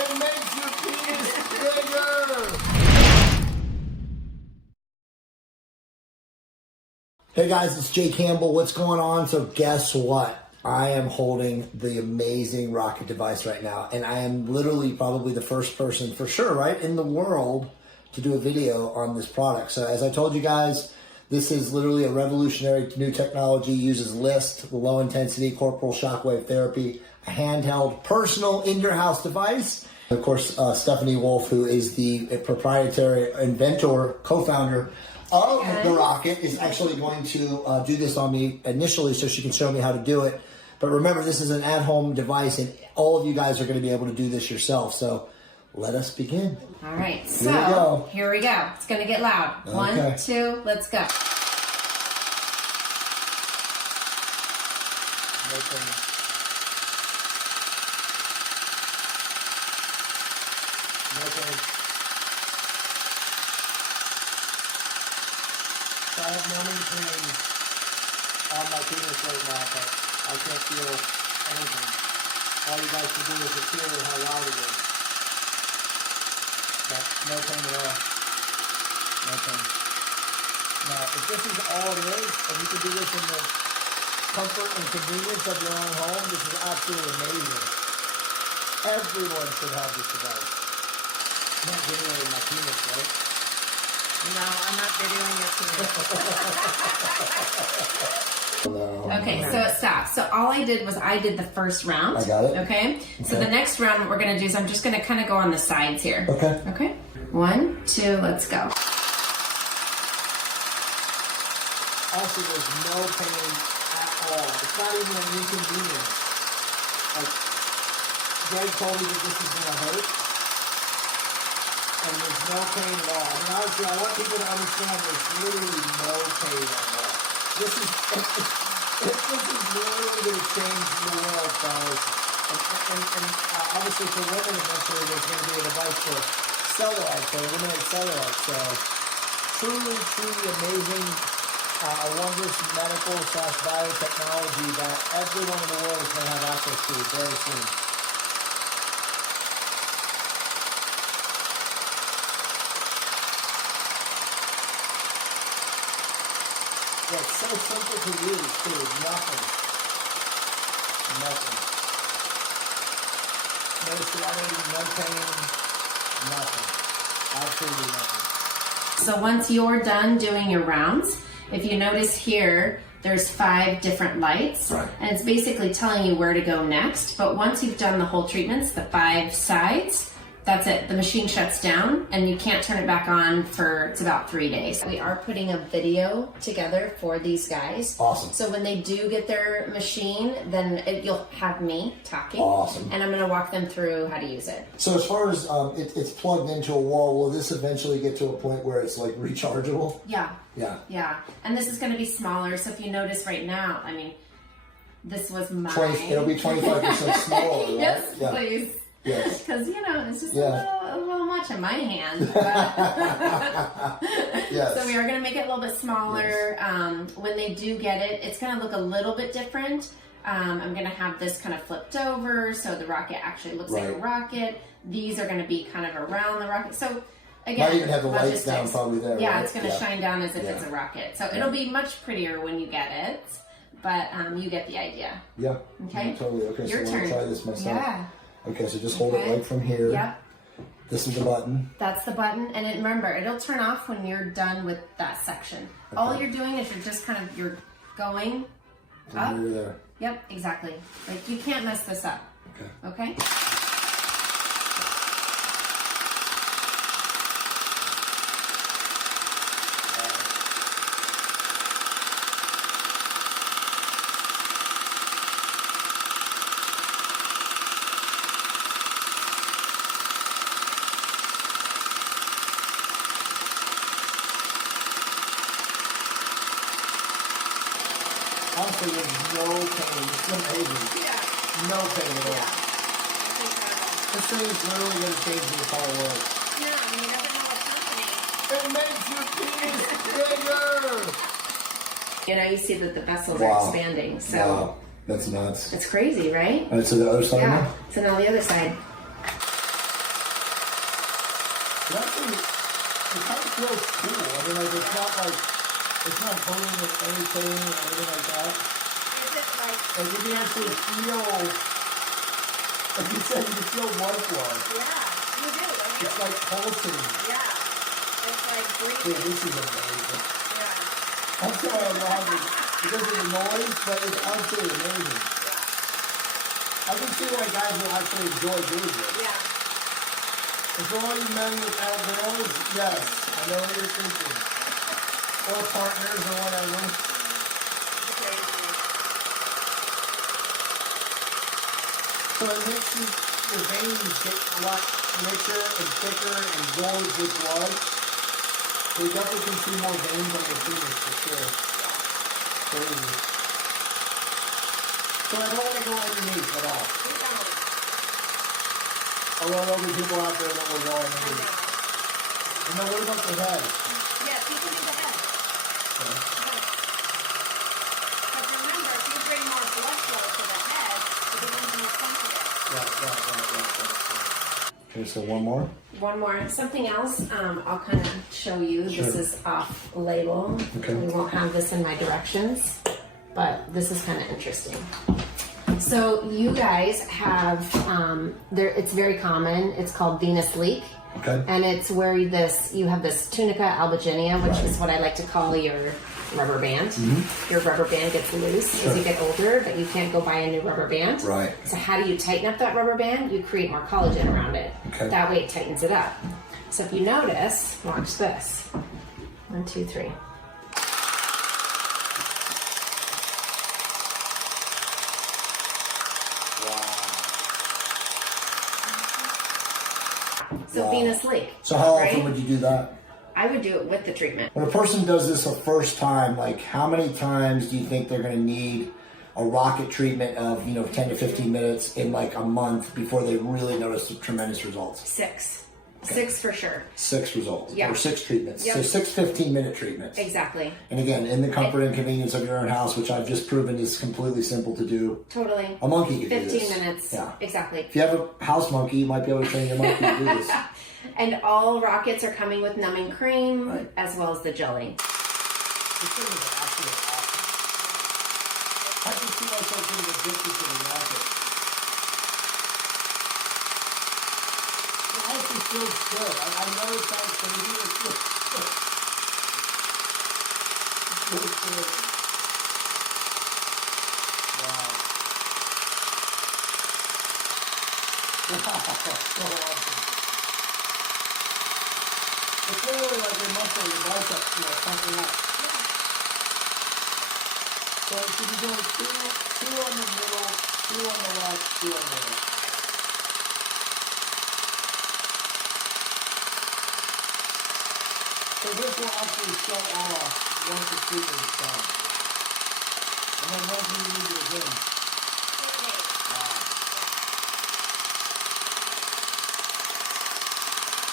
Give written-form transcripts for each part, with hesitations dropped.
It makes your penis bigger. Hey guys, it's Jay Campbell. What's going on? So guess what? I am holding the amazing rocket device right now, and I am literally probably the first person for sure, right, in the world to do a video on this product. So as I told you guys, this is literally a revolutionary new technology, uses LIST, low intensity corporal shockwave therapy, a handheld personal in your house device. Of course, Stephanie Wolf, who is the proprietary inventor, co-founder of the rocket, is actually going to do this on me initially so she can show me how to do it. But remember, this is an at-home device, and all of you guys are going to be able to do this yourself. So let us begin. All right, so here we go. It's going to get loud. Okay. 1, 2, let's go. Okay. So I have no pain on my penis right now, but I can't feel anything. All you guys can do is just hear how loud it is. But no pain at all. No pain. Now, if this is all it is, and you can do this in the comfort and convenience of your own home, this is absolutely amazing. Everyone should have this device. I'm not videoing my penis, right? No, I'm not videoing your penis. No. Okay, so it stops. So all I did was I did the first round. I got it. Okay? So the next round, what we're going to do is I'm just going to kind of go on the sides here. Okay. Okay? 1, 2, let's go. Also, there's no pain at all. It's not even an inconvenience. Like, Greg told me that this is going to hurt, and there's no pain at all. I mean, honestly, I want people to understand there's literally no pain at all. This is literally going to change the world, fellas. And obviously for women, eventually there's going to be a device for cellulite, for eliminate cellulite. So, truly amazing. A wondrous medical / biotechnology that everyone in the world is going to have access to very soon. Yeah, it's so simple to use too. Nothing. No sweating, no pain, nothing. Absolutely nothing. So once you're done doing your rounds, if you notice here, there's 5 different lights, right, and it's basically telling you where to go next. But once you've done the whole treatments, the 5 sides, that's it. The machine shuts down and you can't turn it back on for, it's about 3 days. We are putting a video together for these guys. Awesome. So when they do get their machine, then you'll have me talking. Awesome. And I'm going to walk them through how to use it. So as far as it's plugged into a wall, will this eventually get to a point where it's like rechargeable? Yeah. Yeah. Yeah. And this is going to be smaller. So if you notice right now, I mean, this was mine. It'll be 25% smaller, right? Yes, yeah. please. Yes. Because, you know, it's just Yeah. a little much in my hand. Yes. So we are going to make it a little bit smaller. Yes. When they do get it, it's going to look a little bit different. I'm going to have this kind of flipped over so the rocket actually looks like a rocket. These are going to be kind of around the rocket. So, again, might even have the lights down probably there. Yeah, right? it's going to shine down as if it's a rocket. So it'll be much prettier when you get it. But you get the idea. Yeah. Okay. Yeah, totally. Okay, Your so turn. I'm going to try this myself. Yeah. Okay, so just hold it right from here. Yep. This is the button. That's the button, and remember, it'll turn off when you're done with that section. Okay. All you're doing is you're going up. You're there. Yep, exactly. Like, you can't mess this up. Okay. Okay? Honestly, there's no pain. It's amazing. Yeah. No pain at all. Yeah. It's incredible. This thing is literally going to change the entire world. Yeah, I mean, you never know what's happening. It makes your penis bigger! You know, you see that the vessels are expanding, so Wow. That's nuts. it's crazy, right? All right, so the other side now? So now the other side. It actually, it kind of feels cool. I mean, like, it's not hurting with anything or anything like that. Is it like... Like, you can actually feel, like you said, you can feel blood flow. Yeah, you do, don't you? It's like pulsing. Yeah. It's like breathing. Dude, this is amazing. Yeah. I'm sorry I'm laughing because of the noise, but it's absolutely amazing. Yeah. I can see why guys will actually enjoy doing this. Yeah. And for all you men without girls, yes, I know what you're thinking. Or partners or whatever. So it makes your veins get a lot richer and thicker and gorged with blood. So you definitely can see more veins on your penis for sure. Crazy. So I don't want to go underneath at all. Although there'll be people out there that will go underneath. And then what about the head? Yes, you can do the head. Okay. But remember, if you bring more blood flow to the head, it becomes more sensitive. Right. Okay, so one more. One more. Something else I'll kind of show you. Sure. This is off label. Okay. We won't have this in my directions, but this is kind of interesting. So you guys have, it's very common. It's called venous leak. Okay. And it's where you have this tunica albuginea, which is what I like to call your rubber band. Mm-hmm. Your rubber band gets loose as you get older, but you can't go buy a new rubber band. Right. So how do you tighten up that rubber band? You create more collagen around it. Okay. That way it tightens it up. So if you notice, watch this. 1, 2, 3. So Wow. venous leak. So how right? often would you do that? I would do it with the treatment. When a person does this the first time, like how many times do you think they're going to need a rocket treatment of 10 to 15 minutes in like a month before they really notice the tremendous results? 6. Okay. 6 for sure. 6 results. Yeah. Or 6 treatments. Yep. So 6 15-minute treatments. Exactly. And again, in the comfort and convenience of your own house, which I've just proven is completely simple to do. Totally. A monkey could do 15 this. minutes. Yeah. Exactly. If you have a house monkey, you might be able to train your monkey to do this. And all rockets are coming with numbing cream Right. as well as the jelly. This thing is actually awesome. I can see myself getting addicted to the rocket. It honestly feels good. I know it sounds crazy. It feels good. It feels good. Wow. Wow. So awesome. It's literally like your muscle, your biceps, pumping up. So you should be doing two on the middle, 2 on the left, 2 on the right. So this will actually shut off once the treatment is done. And then when can you use it again? Wow.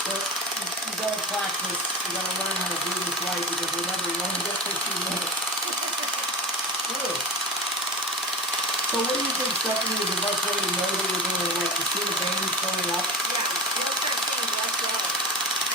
So you gotta practice, you gotta learn how to do this right because remember, you only get 15 minutes. True. So what do you think, Stephanie, is the best way to know that you're doing it right? To see the veins filling up? Yeah, you'll start seeing blood flow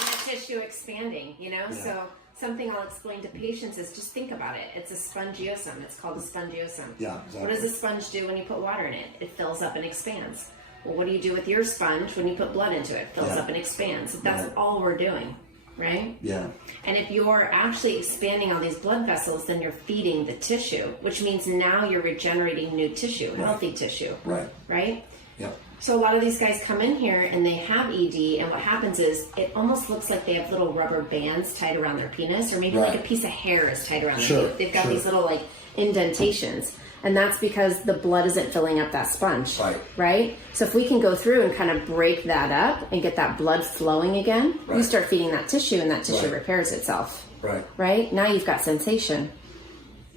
and the tissue expanding, Yeah. So something I'll explain to patients is just think about it. It's a spongiosum. It's called a spongiosum. Yeah, exactly. What does a sponge do when you put water in it? It fills up and expands. Well, what do you do with your sponge when you put blood into it? It fills up and expands. That's all we're doing, right? Yeah. And if you're actually expanding all these blood vessels, then you're feeding the tissue, which means now you're regenerating new tissue, healthy tissue. Right. Right? Yep. So a lot of these guys come in here and they have ED, and what happens is it almost looks like they have little rubber bands tied around their penis, or maybe like a piece of hair is tied around their penis. They've got these little like indentations. And that's because the blood isn't filling up that sponge. Right? So if we can go through and kind of break that up and get that blood flowing again, you start feeding that tissue and that tissue repairs itself. Right? Now you've got sensation.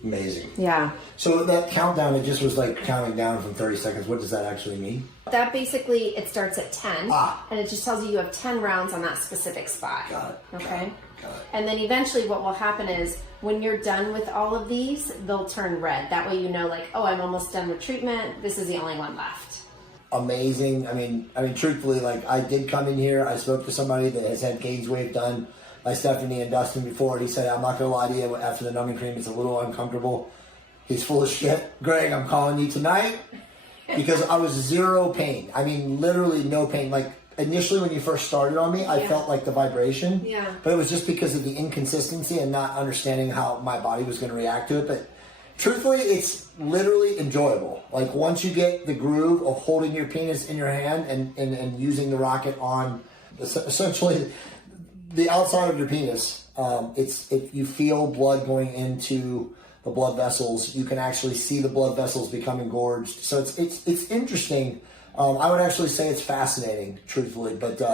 Amazing. Yeah. So that countdown, it just was like counting down from 30 seconds. What does that actually mean? That basically, it starts at 10. Ah. And it just tells you have 10 rounds on that specific spot. Got it. Okay? Got it. And then eventually what will happen is when you're done with all of these, they'll turn red. That way you know, like, oh, I'm almost done with treatment. This is the only one left. amazing. I mean, truthfully, like I did come in here. I spoke to somebody that has had gainswave done by Stephanie and Dustin before. He said, I'm not going to lie to you, after the numbing cream, it's a little uncomfortable. He's full of shit. Greg, I'm calling you tonight because I was zero pain. I mean, literally no pain. Like initially when you first started on me, I felt like the vibration. Yeah. But it was just because of the inconsistency and not understanding how my body was going to react to it. But truthfully, it's literally enjoyable. Like once you get the groove of holding your penis in your hand and using the rocket on essentially the outside of your penis, if you feel blood going into the blood vessels, you can actually see the blood vessels become engorged. So it's interesting. I would actually say it's fascinating, truthfully, but